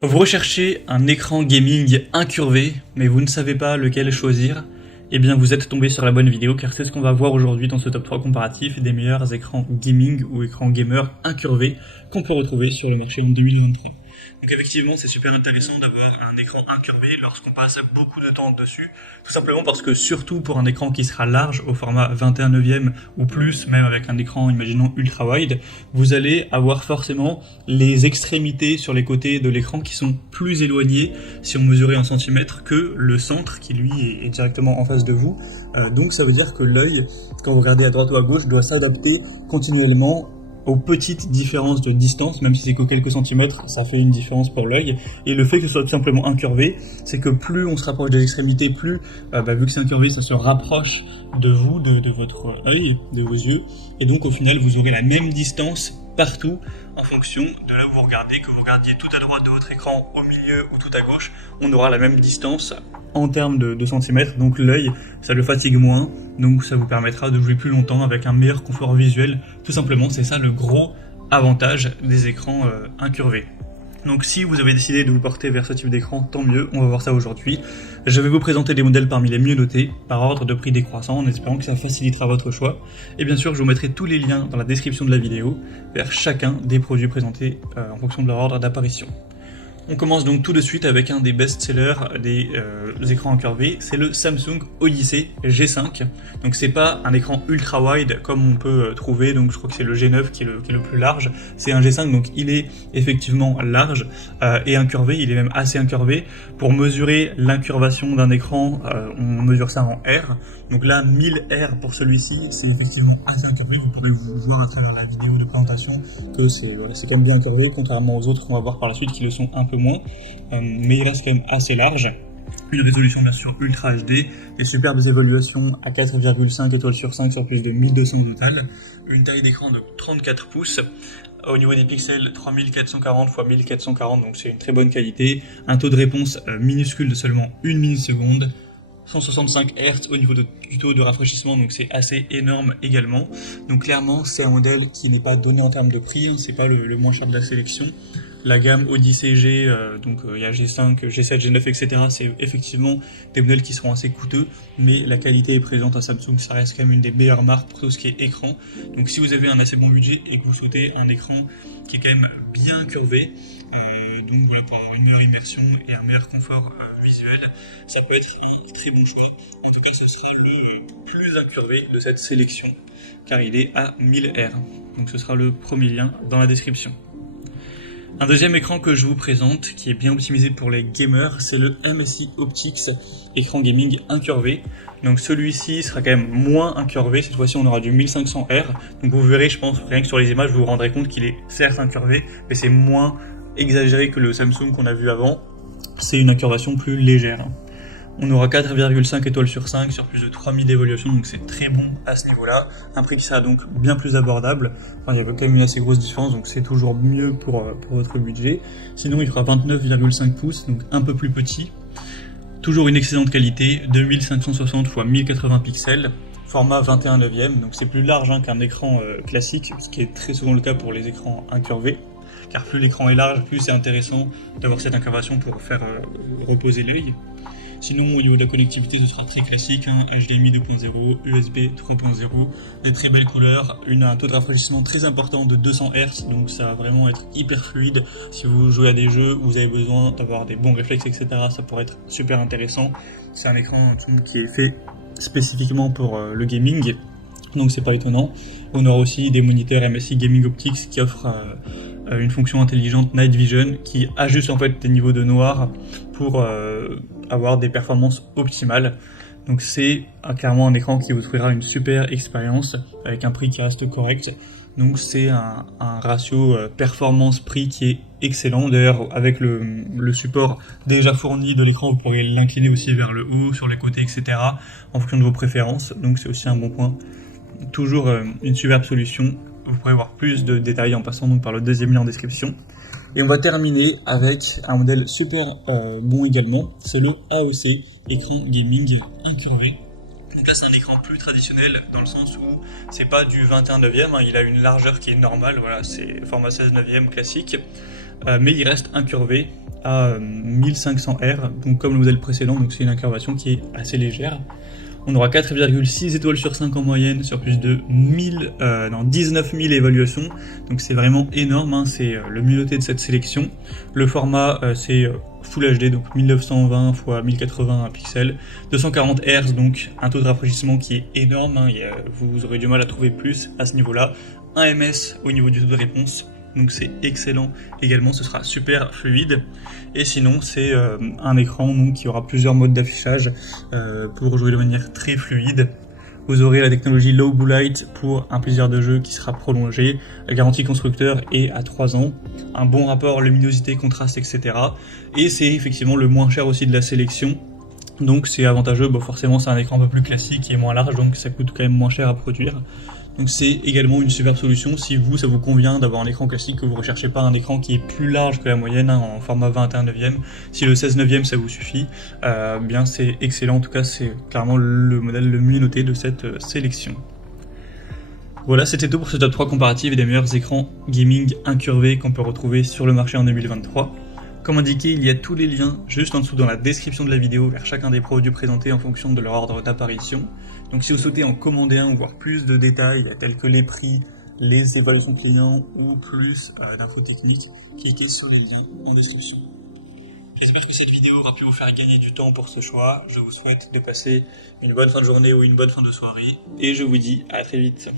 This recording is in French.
Vous recherchez un écran gaming incurvé, mais vous ne savez pas lequel choisir? Eh bien vous êtes tombé sur la bonne vidéo car c'est ce qu'on va voir aujourd'hui dans ce top 3 comparatif des meilleurs écrans gaming ou écrans gamer incurvés qu'on peut retrouver sur le marché en 2023. Donc effectivement c'est super intéressant d'avoir un écran incurvé lorsqu'on passe beaucoup de temps dessus, tout simplement parce que surtout pour un écran qui sera large au format 21/9 ou plus, même avec un écran imaginons ultra wide, vous allez avoir forcément les extrémités sur les côtés de l'écran qui sont plus éloignées si on mesurait en centimètres que le centre qui lui est directement en face de vous. Donc ça veut dire que l'œil, quand vous regardez à droite ou à gauche, doit s'adapter continuellement aux petites différences de distance, même si c'est que quelques centimètres, ça fait une différence pour l'œil. Et le fait que ce soit tout simplement incurvé, c'est que plus on se rapproche des extrémités, plus, vu que c'est incurvé, ça se rapproche de vous, de votre œil, de vos yeux. Et donc au final, vous aurez la même distance partout en fonction de là où vous regardez, que vous regardiez tout à droite de votre écran, au milieu ou tout à gauche, on aura la même distance en termes de centimètres, donc l'œil, ça le fatigue moins, donc ça vous permettra de jouer plus longtemps avec un meilleur confort visuel, tout simplement, c'est ça le gros avantage des écrans incurvés. Donc si vous avez décidé de vous porter vers ce type d'écran, tant mieux, on va voir ça aujourd'hui. Je vais vous présenter des modèles parmi les mieux notés, par ordre de prix décroissant, en espérant que ça facilitera votre choix. Et bien sûr, je vous mettrai tous les liens dans la description de la vidéo, vers chacun des produits présentés en fonction de leur ordre d'apparition. On commence donc tout de suite avec un des best-sellers des écrans incurvés, c'est le Samsung Odyssey G5. Donc c'est pas un écran ultra wide comme on peut trouver, donc je crois que c'est le G9 qui est le plus large, c'est un G5 donc il est effectivement large et incurvé, il est même assez incurvé. Pour mesurer l'incurvation d'un écran, on mesure ça en R, donc là 1000 R pour celui-ci, c'est effectivement assez incurvé, vous pourrez vous voir à travers la vidéo de présentation que c'est quand même bien incurvé, contrairement aux autres qu'on va voir par la suite qui le sont un peu moins, mais il reste quand même assez large. Une résolution bien sûr Ultra HD, des superbes évaluations à 4,5 étoiles sur 5 sur plus de 1200 au total, une taille d'écran de 34 pouces, au niveau des pixels 3440 x 1440, donc c'est une très bonne qualité, un taux de réponse minuscule de seulement 1 milliseconde, 165 Hz au niveau du taux de rafraîchissement, donc c'est assez énorme également. Donc clairement c'est un modèle qui n'est pas donné en termes de prix, c'est pas le moins cher de la sélection. La gamme Odyssey G, donc il y a G5, G7, G9, etc. C'est effectivement des modèles qui seront assez coûteux, mais la qualité est présente à Samsung, ça reste quand même une des meilleures marques pour tout ce qui est écran. Donc si vous avez un assez bon budget et que vous souhaitez un écran qui est quand même bien curvé, donc voilà, pour avoir une meilleure immersion et un meilleur confort visuel, ça peut être un très bon choix. En tout cas, ce sera le plus incurvé de cette sélection, car il est à 1000 R. Donc ce sera le premier lien dans la description. Un deuxième écran que je vous présente, qui est bien optimisé pour les gamers, c'est le MSI Optix écran gaming incurvé. Donc celui-ci sera quand même moins incurvé, cette fois-ci on aura du 1500R. Donc vous verrez, je pense, rien que sur les images, vous vous rendrez compte qu'il est certes incurvé, mais c'est moins exagéré que le Samsung qu'on a vu avant. C'est une incurvation plus légère. On aura 4,5 étoiles sur 5 sur plus de 3000 d'évaluation, donc c'est très bon à ce niveau-là. Un prix qui sera donc bien plus abordable. Enfin, il y avait quand même une assez grosse différence, donc c'est toujours mieux pour votre budget. Sinon, il fera 29,5 pouces, donc un peu plus petit. Toujours une excellente qualité, 2560 x 1080 pixels, format 21/9, donc c'est plus large qu'un écran classique, ce qui est très souvent le cas pour les écrans incurvés. Car plus l'écran est large, plus c'est intéressant d'avoir cette incurvation pour faire reposer l'œil. Sinon, au niveau de la connectivité, ce sera très classique, HDMI 2.0, USB 3.0, des très belles couleurs, un taux de rafraîchissement très important de 200 Hz, donc ça va vraiment être hyper fluide. Si vous jouez à des jeux où vous avez besoin d'avoir des bons réflexes, etc., ça pourrait être super intéressant. C'est un écran qui est fait spécifiquement pour le gaming, donc c'est pas étonnant. On aura aussi des moniteurs MSI Gaming Optics qui offrent une fonction intelligente Night Vision qui ajuste en fait des niveaux de noir pour avoir des performances optimales. Donc c'est clairement un écran qui vous offrira une super expérience avec un prix qui reste correct. Donc c'est un ratio performance-prix qui est excellent. D'ailleurs avec le support déjà fourni de l'écran, vous pourrez l'incliner aussi vers le haut, sur les côtés, etc. en fonction de vos préférences. Donc c'est aussi un bon point. Toujours une superbe solution. Vous pourrez voir plus de détails en passant donc par le deuxième lien en description. Et on va terminer avec un modèle super bon également, c'est le AOC, écran gaming incurvé. Donc là c'est un écran plus traditionnel dans le sens où c'est pas du 21/9, il a une largeur qui est normale, voilà, c'est format 16/9 classique, mais il reste incurvé à 1500R, donc comme le modèle précédent, donc c'est une incurvation qui est assez légère. On aura 4,6 étoiles sur 5 en moyenne sur plus de 19 000 évaluations, donc c'est vraiment énorme, hein, c'est le mieux noté de cette sélection. Le format c'est Full HD, donc 1920 x 1080 pixels, 240 Hz, donc un taux de rafraîchissement qui est énorme, hein, vous aurez du mal à trouver plus à ce niveau-là, 1 ms au niveau du taux de réponse, donc c'est excellent également, ce sera super fluide. Et sinon c'est un écran donc, qui aura plusieurs modes d'affichage pour jouer de manière très fluide. Vous aurez la technologie Low Blue Light pour un plaisir de jeu qui sera prolongé. La garantie constructeur est à 3 ans. Un bon rapport luminosité, contraste, etc. Et c'est effectivement le moins cher aussi de la sélection. Donc c'est avantageux, bon, forcément c'est un écran un peu plus classique et moins large, donc ça coûte quand même moins cher à produire. Donc c'est également une super solution si ça vous convient d'avoir un écran classique, que vous ne recherchez pas un écran qui est plus large que la moyenne, hein, en format 21/9. Si le 16/9 ça vous suffit, bien c'est excellent, en tout cas c'est clairement le modèle le mieux noté de cette sélection. Voilà, c'était tout pour ce top 3 comparatif des meilleurs écrans gaming incurvés qu'on peut retrouver sur le marché en 2023. Comme indiqué, il y a tous les liens juste en dessous dans la description de la vidéo vers chacun des produits présentés en fonction de leur ordre d'apparition. Donc si vous souhaitez en commander un ou voir plus de détails tels que les prix, les évaluations clients ou plus d'infos techniques, cliquez sur les liens en description. J'espère que cette vidéo aura pu vous faire gagner du temps pour ce choix. Je vous souhaite de passer une bonne fin de journée ou une bonne fin de soirée et je vous dis à très vite.